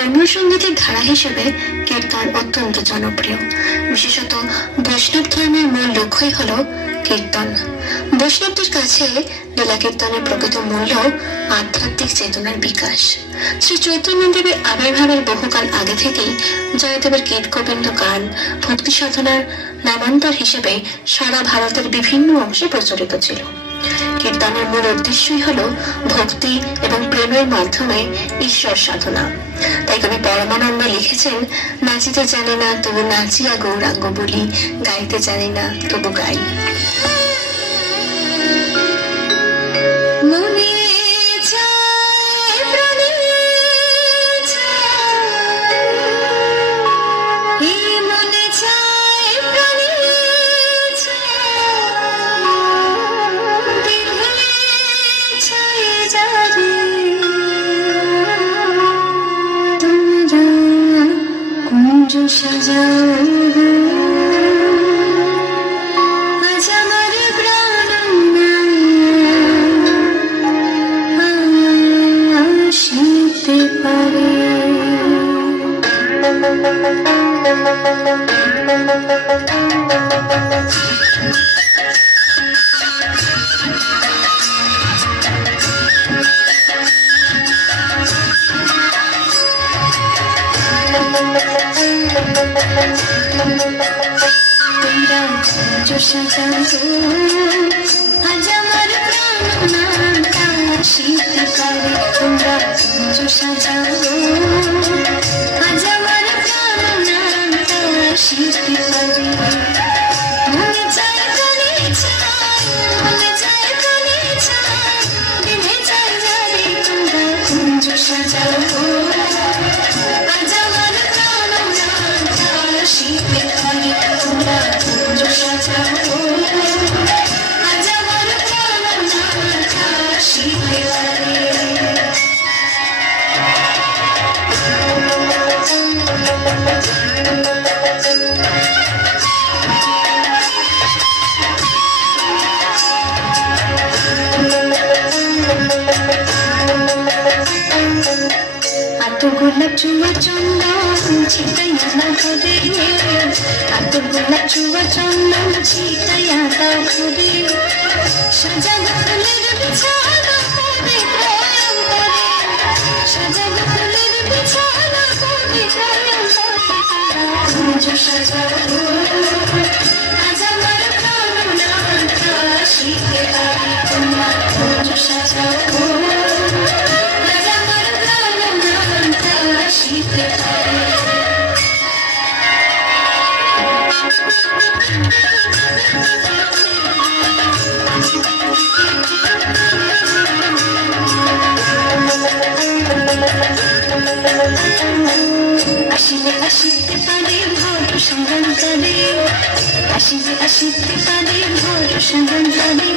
ধর্মীয় সঙ্গীতের ধারা হিসেবে কীর্তন অত্যন্ত জনপ্রিয়। বিশেষত বৈষ্ণব ধর্মের মূল লক্ষ্যই হল কীর্তন। বৈষ্ণবদের কাছে লীলা কীর্তনের প্রকৃত মূল্য আধ্যাত্মিক চেতনার বিকাশ। শ্রী চৈতন্যদেবের আবির্ভাবের বহুকাল আগে থেকেই জয়দেবের গীত গোবিন্দ গান ভক্তি সাধনার নামান্তর হিসেবে সারা ভারতের বিভিন্ন অংশে প্রচলিত ছিল। কীর্তনের মূল উদ্দেশ্যই হল ভক্তি এবং প্রেমের মাধ্যমে ঈশ্বর সাধনা। তাই কবি পরমানন্দ লিখেছেন, নাচিতে জানি না তবু নাচিয়া গৌরাঙ্গ বলি, গাইতে জানি না তবু গাই। আসিবে আসিতে পারে ভোর সন্ধানে